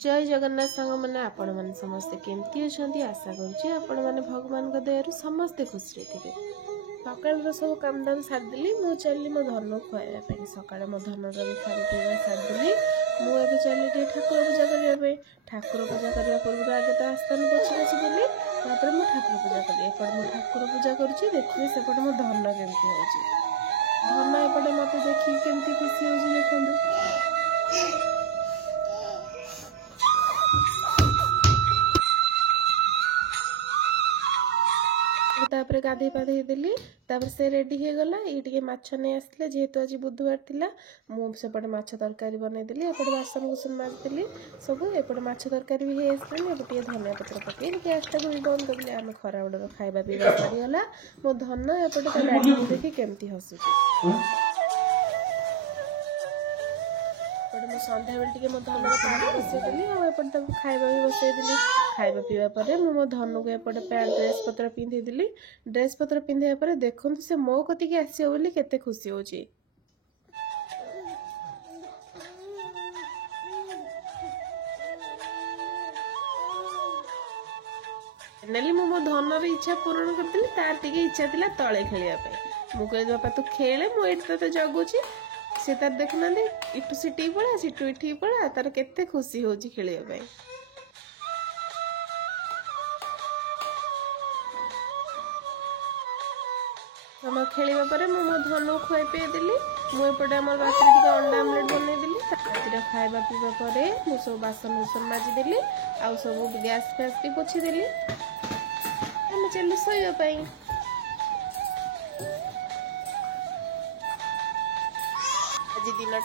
जय जगन्नाथ सांग मैंने आपण मैंने समस्ते केमती अच्छा आशा करुँचे आपण मैंने भगवान दयारू समस्ते खुशी थे। सकाल सब काम दाम सारिदेली मु चली मो धन खुआवाई सका मो धन खावा पीवा सारिदेली मुझे चली ठाकुर पूजा करने ठाकुर पूजा करने पूर्व आगे तो आस्थान पोछी पोछी देली तापर मु ठाकुर पूजा करी एपटे मु ठाकुर पूजा करुँची देखिए सेपटे मो धन केमती हो धन एपटे मत देखिए केमती खुशी हो देखो। तापर गाधे पाधे देली तापर से रेडी हो गला ये माछ नहीं आसले जेहेतु आज बुधवार थिला मुझे माछ तरकारी बनईदेली एपटे बासन कुसन मारिदेली सब एपटे माछ तरकारी भी हो आसलानी एपटे धनिया पत्र पकई गैसटा भी बंद करदेली आम खरा बेलर खाଇବା पीवा सरीगला मो धन एपटे देखी केमती हसुची सन्ध्या बेल टे मो धन बसईदेली आउटे खाଇବା भी बसईदेली खाଇବା पीवा पर मो धन को एपटे पैंट ड्रेस पत्र पिंधिदेली ड्रेस पत्र पिंधा पर देखु से मो कतिक आसो बोली केते खुशी हो फाइनाली मो धनर इच्छा पूरण करदेली तार टिके इच्छा थिला तले खेलिया मुझे बापा तू खेले मुझे तो जगुची से तार देखुना इटू सिटी पड़ा सिटू इठी पड़ा तार केते खुशी हो खेलिया समय खेलिया पर मो धन खुआई पी देली मुझे आम रात अंडा आमलेट बनईदेली रातिर खाଇବା पीवा पर मुझे सब बासन बुसन माजिदेली आउ सब गैस फैस भी पोछीदेली चली शोवाई आज दिन